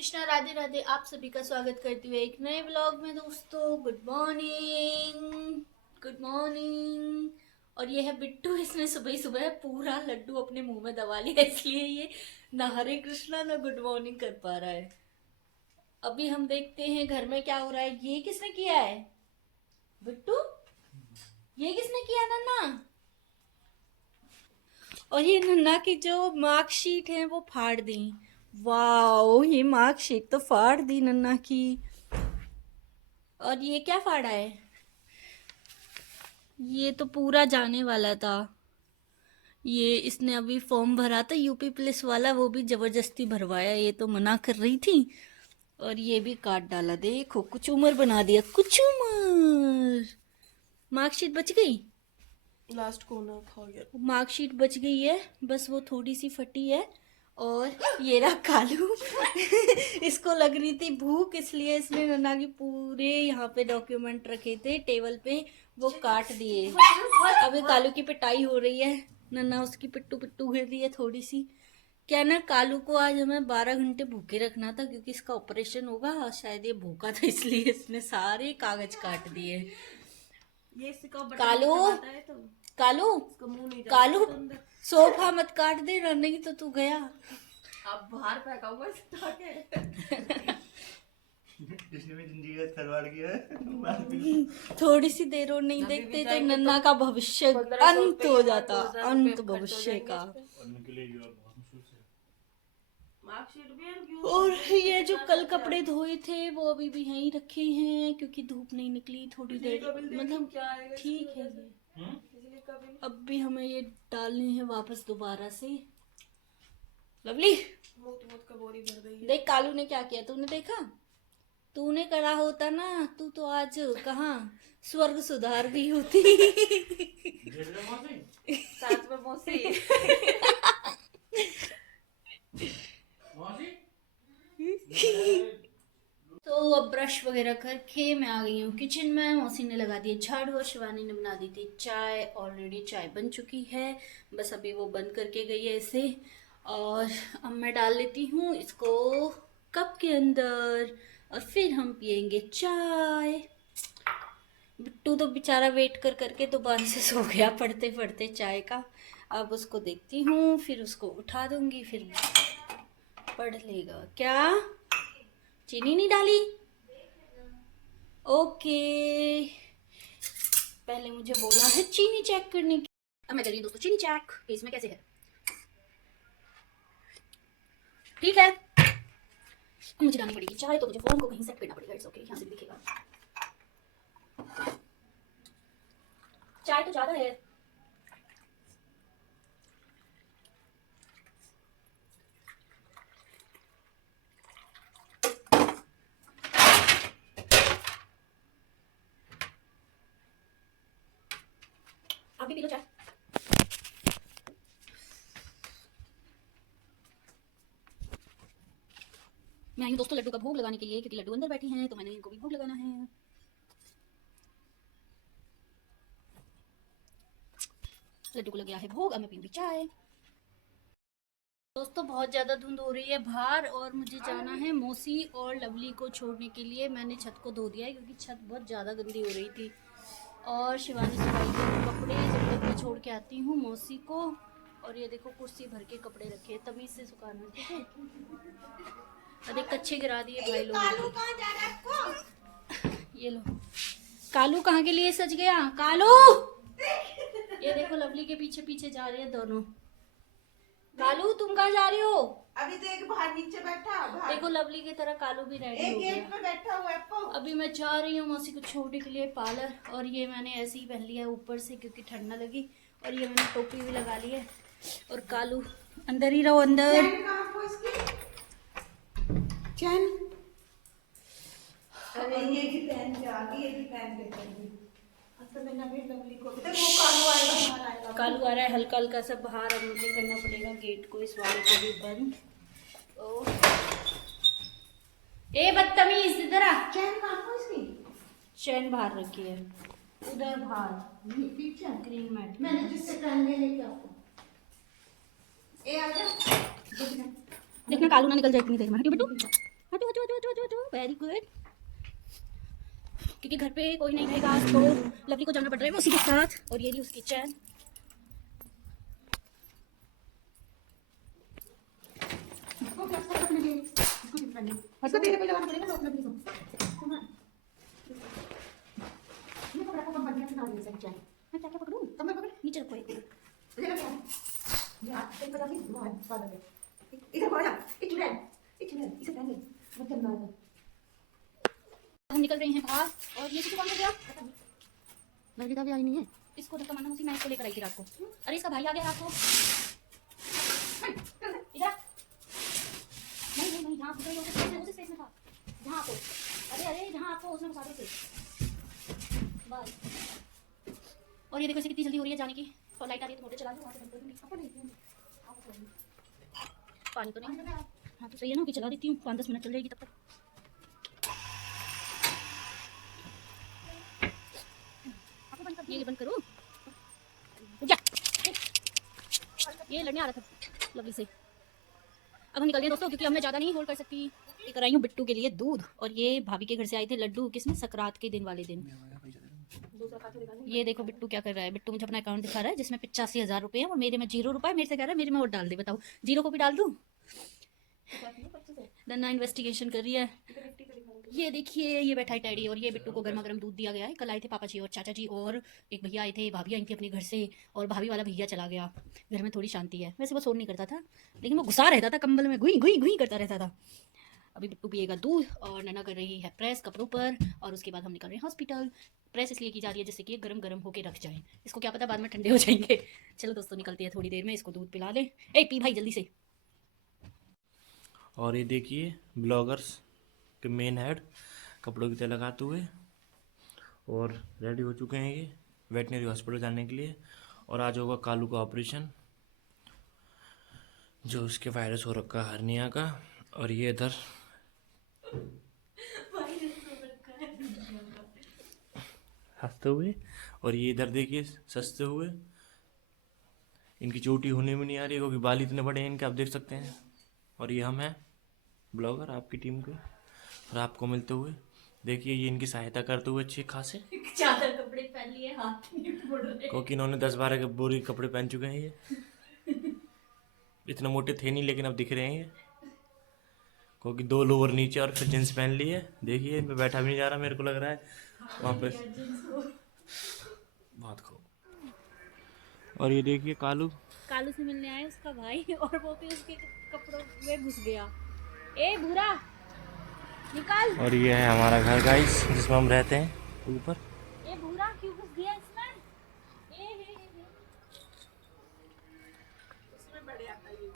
कृष्णा, राधे राधे। आप सभी का स्वागत करती हुए एक नए व्लॉग में। दोस्तों गुड मॉर्निंग, गुड मॉर्निंग। और ये है बिट्टू, इसने सुबह ही सुबह पूरा लड्डू अपने मुंह में दबा लिया, इसलिए ये ना हरे कृष्णा ना गुड मॉर्निंग कर पा रहा है। अभी हम देखते हैं घर में क्या हो रहा है। ये किसने किया है बिट्टू? ये किसने किया नन्ना? और ये नन्ना की जो मार्कशीट है वो फाड़ दी। वाओ, ये मार्कशीट तो फाड़ दी नन्ना की। और ये क्या फाड़ा है? ये तो पूरा जाने वाला था। ये इसने अभी फॉर्म भरा था यूपी पुलिस वाला, वो भी जबरदस्ती भरवाया, ये तो मना कर रही थी। और ये भी काट डाला, देखो कुछ उम्र बना दिया, कुछ उम्र। मार्कशीट बच गई, लास्ट कोना खा गया। मार्कशीट बच गई है, बस वो थोड़ी सी फटी है। और ये रहा कालू इसको लग रही थी भूख, इसलिए इसने नन्ना के पूरे यहाँ पे डॉक्यूमेंट रखे थे टेबल पे, वो काट दिए। अभी कालू की पिटाई हो रही है, नन्ना उसकी पिट्टू पिट्टू गिर रही है थोड़ी सी। क्या ना, कालू को आज हमें 12 घंटे भूखे रखना था क्योंकि इसका ऑपरेशन होगा, शायद ये भूखा था इसलिए इसने सारे कागज काट दिए। ये इसका बटन कालू, दबाता है तो कालू, इसका मुंह नहीं जाता कालू, तो अंदर। सोफा मत काट दे, नहीं तो तू गया। अब बाहर फेंका हुआ है उठा के। जिसने भी जिंदगी का खिलवाड़ किया है थोड़ी सी देर और नहीं देखते तो नन्ना का भविष्य अंत हो जाता, अंत भविष्य का। मार्कशीट भी है क्यों? और ये जो कल कपड़े धोए थे वो अभी भी यहीं रखे हैं क्योंकि धूप नहीं निकली थोड़ी देर, मतलब क्या आएगा ठीक है ये। बिजली का बिल अब भी हमें ये डालने हैं वापस दोबारा से। लवली, मुफ्त का बोरी भर गई है। देख कालू ने क्या किया, तूने देखा? तूने करा होता ना, तू तो आज कहाँ स्वर्ग सुधार गई होती। साथ में मौसी। तो अब ब्रश वगैरह करके मैं आ गई हूँ किचन में। मौसी ने लगा दिया झाड़ू और शिवानी ने बना दी थी चाय। ऑलरेडी चाय बन चुकी है, बस अभी वो बंद करके गई है इसे। और अब मैं डाल लेती हूँ इसको कप के अंदर और फिर हम पियेंगे चाय। बिट्टू तो बेचारा वेट कर करके दोबारा से सो गया पढ़ते पढ़ते चाय का। अब उसको देखती हूँ, फिर उसको उठा दूंगी, फिर पढ़ लेगा। क्या चीनी नहीं डाली? ओके, पहले मुझे बोला है चीनी चेक करने की। अब मैं कर रही हूँ दोस्तों चीनी चेक कि इसमें कैसे है। ठीक है, अब मुझे डालनी पड़ेगी चाय, तो मुझे फोन को कहीं सेट करना पड़ेगा। इट्स ओके, यहाँ से भी दिखेगा। चाय तो ज्यादा है। आप भी पी लो चाय। मैं आई हूँ दोस्तों लड्डू का भोग लगाने के लिए क्योंकि लड्डू अंदर बैठी हैं तो मैंने इनको भी भोग लगाना है। लड्डू को लग गया है भोग, अब मैं पीऊंगी चाय। दोस्तों बहुत ज़्यादा धुंध हो रही है बाहर और मुझे जाना है मौसी और लवली को छोड़ने के लिए। मैंने छत को धो दिया है क्योंकि छत बहुत ज़्यादा गंदी हो रही थी। और शिवानी सुखाई के कपड़े जब तक मैं छोड़ के आती हूँ मौसी को। और ये देखो कुर्सी भर के कपड़े रखे हैं, तमीज़ से सुखाना, ठीक है। अरे कच्चे गिरा दिए भाई लोग। ये लो, कालू कहाँ के लिए सज गया कालू। ये देखो लवली के पीछे पीछे जा रहे हैं दोनों। कालू तुम कहाँ जा रही हो? अभी तो एक बाहर नीचे बैठा बाहर। देखो लवली की तरह कालू भी रेडी एक हो गेट गया। पे बैठा हुआ है अप्पू। अभी मैं जा रही हूँ मौसी को छोड़ने के लिए पार्लर। और ये मैंने ऐसे ही पहन लिया ऊपर से क्योंकि ठंड ना लगी। और ये मैंने टोपी भी लगा ली है। और कालू अंदर ही रहो, अंदर। चैन कहाँ को इसकी? चैन अरे ये भी पहन के आ गई, ये भी पहन के चली। अब तो मैंने अभी लवली को देखो वो कालू आएगा, बाहर आएगा। कालू आ रहा है हल्का हल्का सा बाहर। अब मुझे करना पड़ेगा गेट को इस वाले को भी बंद। ओ ए बदतमीज, इधर आ। चैन कहाँ को इसकी? चैन बाहर रखी है उधर बाहर पीछे ग्रीन मैट। मैंने जिससे पहनने लेके आपको ए आ जा। देखना कालू ना निकल जाए इतनी देर में। हटी बेटू, हट। Very good. क्योंकि घर पे कोई नहीं रहेगा आज तो लवली को जाना पड़ रहा है उसी के साथ। और ये रही उसकी चैन। अच्छा तेरे को लगाना पड़ेगा लोग लकड़ी को। ये तो रखो कंपनी से ना ले सकते हैं। मैं क्या क्या पकड़ूं? तब मैं पकड़ नीचे रखो एक। ये लगा यार एक पता नहीं वो है पा लगे इधर आ जा इधर इसे पहन ले मत करना है। हम निकल रहे हैं बाहर। और ये किसी काम हो गया? लवली का भी आई नहीं है। इसको धक्का मारना उसी मैं इसको लेकर आई थी रात को। अरे इसका भाई आ गया रात को। इधर नहीं जहाँ घुस रही हो उसी स्पेस में था जहाँ आपको। अरे जहाँ आपको उसने घुसा दिया थे बस। और ये देखो इसे कितनी जल्दी हो रही है जाने की। और लाइट आ रही है तो मोटर चला दो वहाँ से बंद कर दूँगी। पानी तो नहीं। हाँ तो सही है ना कि चला देती हूँ 5-10 मिनट चल जाएगी तब तक। ये बंद करो। जा ये लड़ने आ रहा था लवली से। अब हम निकल गए दोस्तों क्योंकि हमने ज़्यादा नहीं होल्ड कर सकती। ये कराई हूँ बिट्टू के लिए दूध। और ये भाभी के घर से आए थे लड्डू किसमें सकरात के दिन वाले दिन। ये देखो बिट्टू क्या कर रहा है। बिट्टू मुझे अपना अकाउंट दिखा रहा है जिसमें 85,000 रुपये हैं और मेरे में 0 रुपये। मेरे से कह रहा है मेरे में और डाल दे। बताओ 0 को भी डाल दूँ? नन्ना इन्वेस्टिगेशन कर रही है। ये देखिए ये बैठा है टैडी। और ये बिट्टू को गर्मा गर्म दूध दिया गया है। कल आए थे पापा जी और चाचा जी और एक भैया आए थे। भाभी आई थी अपने घर से और भाभी वाला भैया चला गया। घर में थोड़ी शांति है। वैसे वो सोन नहीं करता था लेकिन वो घुसा रहता था कंबल में घुई घुई घुई करता रहता था। अभी बिट्टू पिएगा दूध और नन्ना कर रही है प्रेस कपड़ों पर। और उसके बाद हम निकल रहे हैं हॉस्पिटल। प्रेस इसलिए की जा रही है जिससे कि गरम गरम होके रख जाए। इसको क्या पता बाद में ठंडे हो जाएंगे। चलो दोस्तों निकलती है थोड़ी देर में। इसको दूध पिला ले। ए पी भाई जल्दी से। और ये देखिए ब्लॉगर्स के मेन हेड कपड़ों की तय लगाते हुए और रेडी हो चुके हैं ये वेटनरी हॉस्पिटल जाने के लिए। और आज होगा कालू का ऑपरेशन जो उसके वायरस हो रखा है हर्निया का। और ये इधर हंसते हुए और ये इधर देखिए सस्ते हुए। इनकी चोटी होने में नहीं आ रही है क्योंकि बाल इतने बड़े हैं इनके, आप देख सकते हैं। और ये हम हैं ब्लॉगर आपकी टीम के और आपको मिलते हुए देखिए ये इनकी सहायता करते हुए अच्छे खासे चादर कपड़े पहन लिए हाथ नहीं मुड़ रहे क्योंकि इन्होंने 10-12 बोरी कपड़े पहन चुके हैं। ये इतने मोटे थे नहीं लेकिन अब दिख रहे हैं ये क्योंकि 2 लोअर नीचे और फिर जींस पहन ली है। देखिए इन पे बैठा भी नहीं जा रहा मेरे को लग रहा है वहाँ पे बहुत खूब। और ये देखिए कालू से मिलने आए उसका भाई और वो भी उसके कपड़ों में घुस गया। ए भूरा निकाल। और ये है हमारा घर गाइस जिसमें हम रहते हैं ऊपर। ए भूरा क्यों घुस गया इसमें? ए उसमें बड़े आता है ये।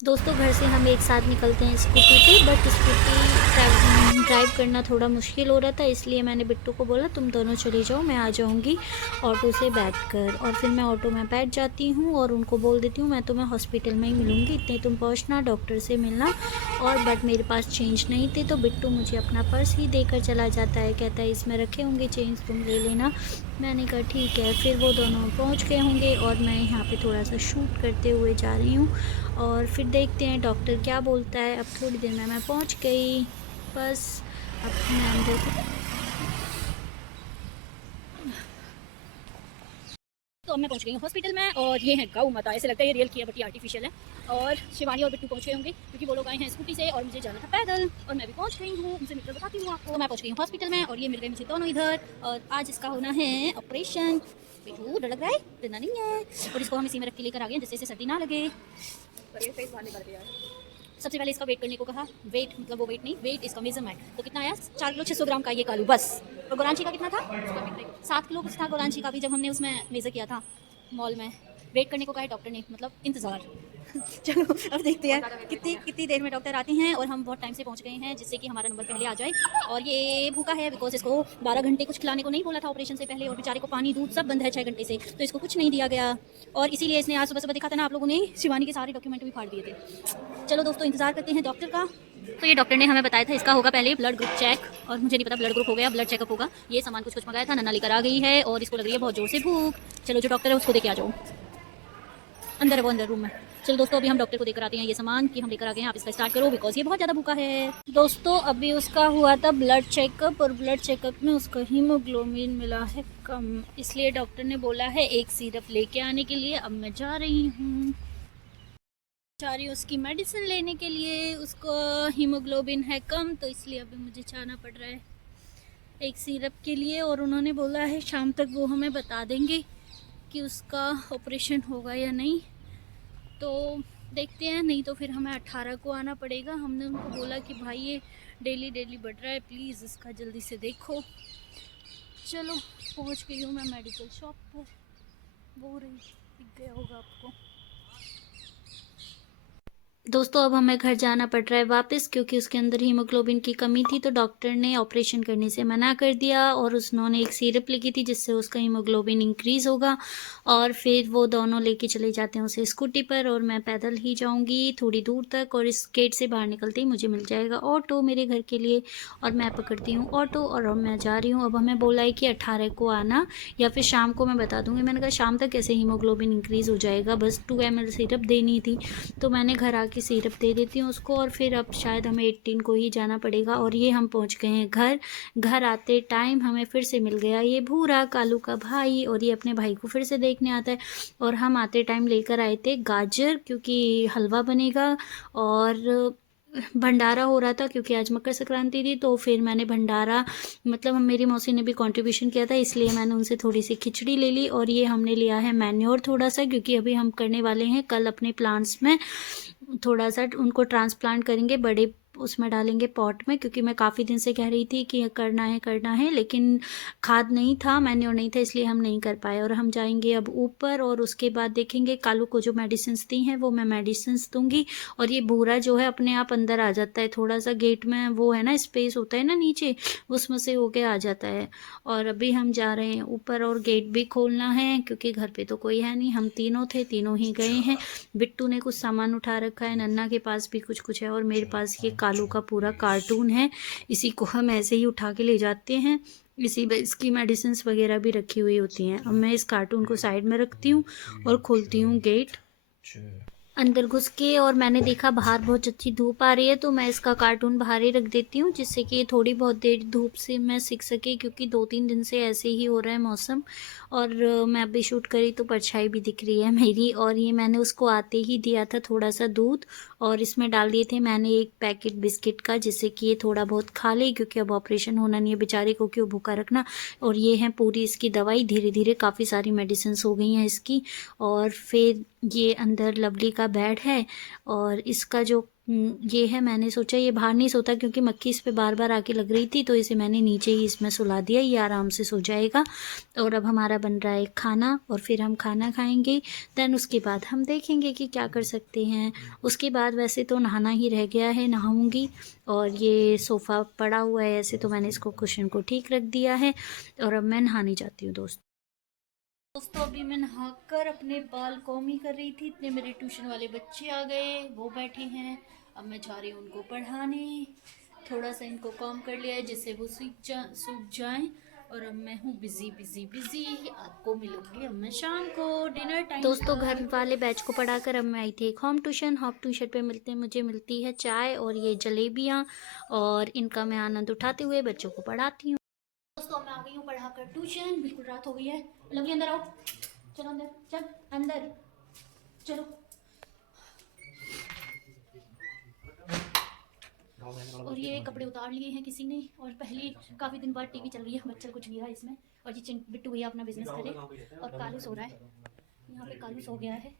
दोस्तों घर से हम एक साथ निकलते हैं स्कूटी पे। बट स्कूटी ड्राइव करना थोड़ा मुश्किल हो रहा था इसलिए मैंने बिट्टू को बोला तुम दोनों चले जाओ मैं आ जाऊंगी ऑटो से बैठकर। और फिर मैं ऑटो में बैठ जाती हूँ और उनको बोल देती हूँ मैं तुम्हें हॉस्पिटल में ही मिलूँगी इतने तुम पहुँचना डॉक्टर से मिलना। और बट मेरे पास चेंज नहीं थे तो बिट्टू मुझे अपना पर्स ही देकर चला जाता है। कहता है इसमें रखे होंगे चेंज तुम ले लेना। मैंने कहा ठीक है। फिर वो दोनों पहुँच गए होंगे और मैं यहाँ पर थोड़ा सा शूट करते हुए जा रही हूँ। और फिर देखते हैं डॉक्टर क्या बोलता है। अब थोड़ी देर में मैं पहुंच गई बस। अब मैं अंदर तो मैं पहुंच गई हूँ हॉस्पिटल में। और ये है गौ माता। ऐसे लगता है ये रियल किया बट ये आर्टिफिशियल है। और शिवानी और बिट्टू पहुंच गए होंगे क्योंकि वो लोग आए हैं स्कूटी से और मुझे जाना था पैदल। और मैं भी पहुंच गई हूँ उनसे मिलकर बताती हूँ आपको। तो मैं पहुंच गई हूँ हॉस्पिटल में और ये मिल गए मुझे दोनों इधर। और आज इसका होना है ऑपरेशन। बिट्टू डर लग रहा है? डरना नहीं है। और इसको हम इसी में रख के लेकर आ गए जिससे इसे सर्दी ना लगे। और ये फेस बाहर निकल गया है। सबसे पहले इसका वेट करने को कहा। वेट मतलब वो वेट नहीं वेट इसका मेजरमेंट। तो कितना आया 4 किलो 600 ग्राम का ये कालू बस। और गोरांची का कितना था? 7 किलो कुछ था गोरांची का भी जब हमने उसमें मेज़र किया था मॉल में। वेट करने को कहा डॉक्टर ने मतलब इंतज़ार। चलो अब देखते हैं कितनी देर में डॉक्टर आते हैं। और हम बहुत टाइम से पहुंच गए हैं जिससे कि हमारा नंबर पहले आ जाए। और ये भूखा है बिकॉज इसको 12 घंटे कुछ खिलाने को नहीं बोला था ऑपरेशन से पहले। और बेचारे को पानी दूध सब बंद है 6 घंटे से तो इसको कुछ नहीं दिया गया। और इसीलिए इसने आज सुबह सुबह देखा था ना आप लोगों ने शिवानी के सारे डॉक्यूमेंट भी फाड़ दिए थे। चलो दोस्तों इंतज़ार करते हैं डॉक्टर का। तो ये डॉक्टर ने हमें बताया था इसका होगा पहले ब्लड ग्रुप चेक। और मुझे नहीं पता ब्लड ग्रुप हो गया ब्लड चेकअप होगा। ये सामान कुछ मंगाया था नन्ना लेकर आ गई है और इसको लग रही है बहुत जोर से भूख। चलो जो डॉक्टर है उसको देके आ जाओ। अंदर है वो, अंदर रूम में। चलो दोस्तों, अभी हम डॉक्टर को देकर आते हैं ये सामान कि हम लेकर आ गए हैं, आप इसका स्टार्ट करो बिकॉज ये बहुत ज़्यादा भूखा है। दोस्तों अभी उसका हुआ था ब्लड चेकअप, और ब्लड चेकअप में उसका हीमोग्लोबिन मिला है कम, इसलिए डॉक्टर ने बोला है एक सिरप लेके आने के लिए। अब मैं जा रही हूँ उसकी मेडिसिन लेने के लिए। उसको हीमोग्लोबिन है कम, तो इसलिए अभी मुझे जाना पड़ रहा है एक सिरप के लिए। और उन्होंने बोला है शाम तक वो हमें बता देंगे कि उसका ऑपरेशन होगा या नहीं, तो देखते हैं। नहीं तो फिर हमें 18 को आना पड़ेगा। हमने उनको बोला कि भाई ये डेली डेली बढ़ रहा है, प्लीज़ इसका जल्दी से देखो। चलो पहुंच गई हूँ मैं मेडिकल शॉप पर, वो रही, दिख गया होगा आपको। दोस्तों अब हमें घर जाना पड़ रहा है वापस, क्योंकि उसके अंदर हीमोग्लोबिन की कमी थी, तो डॉक्टर ने ऑपरेशन करने से मना कर दिया। और उन्होंने एक सिरप लिखी थी जिससे उसका हीमोग्लोबिन इंक्रीज़ होगा। और फिर वो दोनों लेके चले जाते हैं उसे स्कूटी पर, और मैं पैदल ही जाऊंगी थोड़ी दूर तक। और इस गेट से बाहर निकलते ही मुझे मिल जाएगा ऑटो मेरे घर के लिए, और मैं पकड़ती हूँ ऑटो और अब मैं जा रही हूँ। अब हमें बोला है कि 18 को आना, या फिर शाम को मैं बता दूँगी। मैंने कहा शाम तक कैसे हीमोग्लोबिन इंक्रीज़ हो जाएगा, बस 2 ml सिरप देनी थी, तो मैंने घर आके सिरप दे देती हूँ उसको। और फिर अब शायद हमें 18 को ही जाना पड़ेगा। और ये हम पहुँच गए हैं घर। घर आते टाइम हमें फिर से मिल गया ये भूरा, कालू का भाई, और ये अपने भाई को फिर से देखने आता है। और हम आते टाइम लेकर आए थे गाजर, क्योंकि हलवा बनेगा और भंडारा हो रहा था, क्योंकि आज मकर संक्रांति थी। तो फिर मैंने भंडारा, मतलब मेरी मौसी ने भी कंट्रीब्यूशन किया था, इसलिए मैंने उनसे थोड़ी सी खिचड़ी ले ली। और ये हमने लिया है मैन्योर थोड़ा सा, क्योंकि अभी हम करने वाले हैं कल अपने प्लांट्स में थोड़ा सा उनको ट्रांसप्लांट करेंगे, बड़े उसमें डालेंगे पॉट में, क्योंकि मैं काफ़ी दिन से कह रही थी कि करना है, लेकिन खाद नहीं था, मैन्योर नहीं था, इसलिए हम नहीं कर पाए। और हम जाएंगे अब ऊपर, और उसके बाद देखेंगे कालू को जो मेडिसिन दी हैं वो मैं मेडिसिन दूंगी। और ये भूरा जो है अपने आप अंदर आ जाता है, थोड़ा सा गेट में वो है ना स्पेस होता है ना नीचे, उसमें से होके आ जाता है। और अभी हम जा रहे हैं ऊपर, और गेट भी खोलना है क्योंकि घर पे तो कोई है नहीं, हम तीनों थे, तीनों ही गए हैं। बिट्टू ने कुछ सामान उठा रखा है, नन्ना के पास भी कुछ है, और मेरे पास ये कालू का पूरा कार्टून है, इसी को हम ऐसे ही उठा के ले जाते हैं। इसकी मेडिसिन वगैरह भी रखी हुई होती हैं। अब मैं इस कार्टून को साइड में रखती हूँ और खोलती हूँ गेट अंदर घुस के। और मैंने देखा बाहर बहुत अच्छी धूप आ रही है, तो मैं इसका कार्टून बाहर ही रख देती हूँ, जिससे कि थोड़ी बहुत देर धूप से मैं सीख सके, क्योंकि 2-3 दिन से ऐसे ही हो रहा है मौसम। और मैं अभी शूट करी तो परछाई भी दिख रही है मेरी। और ये मैंने उसको आते ही दिया था थोड़ा सा दूध, और इसमें डाल दिए थे मैंने एक पैकेट बिस्किट का, जिससे कि ये थोड़ा बहुत खा ले, क्योंकि अब ऑपरेशन होना नहीं है बेचारे को, क्यों भूखा रखना। और ये है पूरी इसकी दवाई, धीरे धीरे काफ़ी सारी मेडिसिन हो गई हैं इसकी। और फिर ये अंदर लवली का बेड है, और इसका जो ये है, मैंने सोचा ये बाहर नहीं सोता, क्योंकि मक्खी इस पे बार बार आके लग रही थी, तो इसे मैंने नीचे ही इसमें सुला दिया, ये आराम से सो जाएगा। और अब हमारा बन रहा है खाना, और फिर हम खाना खाएंगे, देन उसके बाद हम देखेंगे कि क्या कर सकते हैं। उसके बाद वैसे तो नहाना ही रह गया है, नहाऊंगी। और ये सोफ़ा पड़ा हुआ है ऐसे, तो मैंने इसको कुशन को ठीक रख दिया है, और अब मैं नहाने जाती हूँ दोस्तों अभी मैं नहाकर अपने बाल कॉम ही कर रही थी, इतने मेरे ट्यूशन वाले बच्चे आ गए, वो बैठे हैं। अब मैं जा रही हूँ उनको पढ़ाने। थोड़ा सा इनको कॉम कर लिया है जिससे वो सूख जाएं। और अब मैं हूँ बिजी। आपको मिलूंगी अब मैं शाम को डिनर टाइम। दोस्तों घर वाले बैच को पढ़ाकर अब मैं आई थी एक होम ट्यूशन पे मुझे मिलती है चाय और ये जलेबियाँ, और इनका मैं आनंद उठाते हुए बच्चों को पढ़ाती हूँ। दोस्तों मैं आ गई हूँ पढ़ाकर ट्यूशन, बिल्कुल रात हो गई है। लवली अंदर आओ, चलो अंदर, चल अंदर चलो। और ये कपड़े उतार लिए हैं किसी ने, और पहले काफ़ी दिन बाद टीवी चल रही है, बच्चा कुछ नहीं रहा इसमें। और ये बिट्टू भैया अपना बिजनेस करे, और कालू सो रहा है, यहाँ पे कालू सो गया है।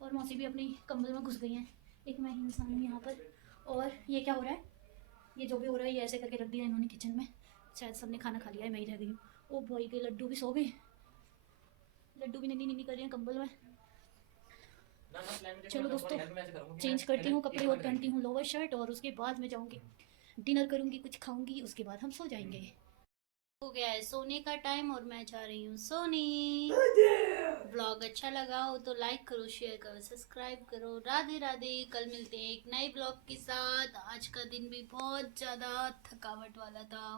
और मौसी भी अपनी कंबल में घुस गई हैं, एक मैं ही इंसान हूँ यहाँ पर। और ये क्या हो रहा है, ये जो भी हो रहा है ये ऐसे करके रख दिया इन्होंने किचन में, शायद सबने खाना खा लिया है, मैं ही रह गई हूँ। ओ भाई के लड्डू भी सो गए, लड्डू भी निन्नी कर रहे हैं कंबल में। चलो दोस्तों चेंज करती हूँ कपड़े और पहनती हूँ लोअर शर्ट, और उसके बाद मैं जाऊँगी डिनर करूँगी, कुछ खाऊंगी, उसके बाद हम सो जाएंगे। हो गया है सोने का टाइम, और मैं जा रही हूँ सोने। व्लॉग अच्छा लगा हो तो लाइक करो, शेयर करो, सब्सक्राइब करो। राधे राधे, कल मिलते हैं एक नए ब्लॉग के साथ। आज का दिन भी बहुत ज़्यादा थकावट वाला था।